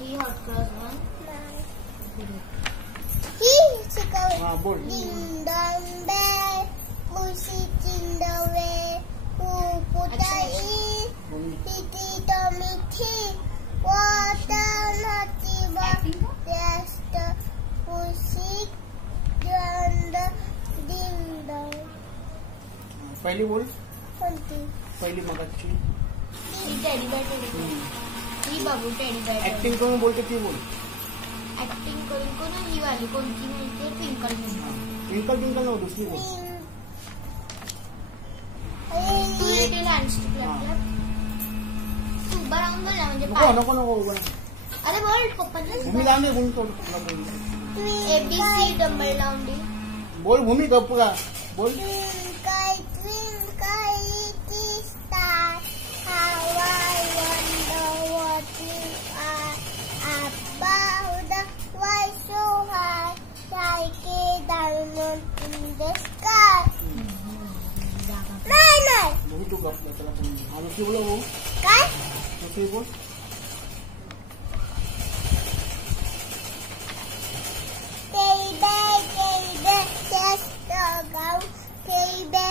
ही hot cross one ही शिकव बोल. Ding dong bell pushy चिंदवे पुपुताई पिटी टॉमिठी वॉटर नटीवा रेस्ट पुशी डंड डिंग डॉंग. पहिली बोल. कोणती पहिली मगाची ही टेडी बेअर ही बाबू टेडी बेअर. ऍक्टिंग करून बोलते ती बोल. ऍक्टिंग करून कोण ही वाली कोणती माहितीये ट्विंकल ट्विंकल ट्विंकल नको दुसरी बोल. Two little hands to clap clap. तू उभा राहून बोल ना म्हणजे नको पाय. नको नको उभं. अरे बोल पप्पाला भूमी लावून दे भूमी बोल. ABC डबल लावून दे. बोल भूमी गप्प का बोल. Twinkle, twinkle, little star, how I wonder what you are. Above the world so high, like a diamond in the sky. नाही भूमी तू गप्प त्याला बोल. हा दुसरी बोल भाऊ. काय दुसरी बोल. Baby, just a go. Baby,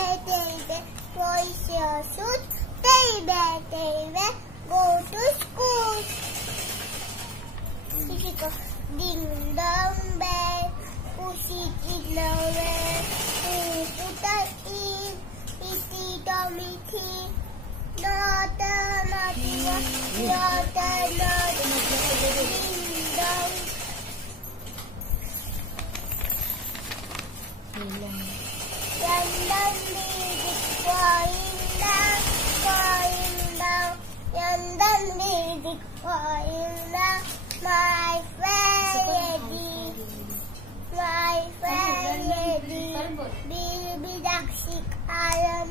wash your suit. Baby, go to school. Ding dong bell, pussy in the way. Put the in, itty tommy tea. Not a naughty one, not a naughty ding dong. London music falling down. London music falling down. My fair lady, baby daxic Iron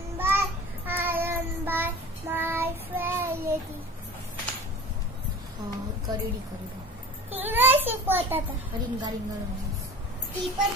by, my fair lady. करीडी ही नाही शिकवत आता रिंगा रिंगा ती पण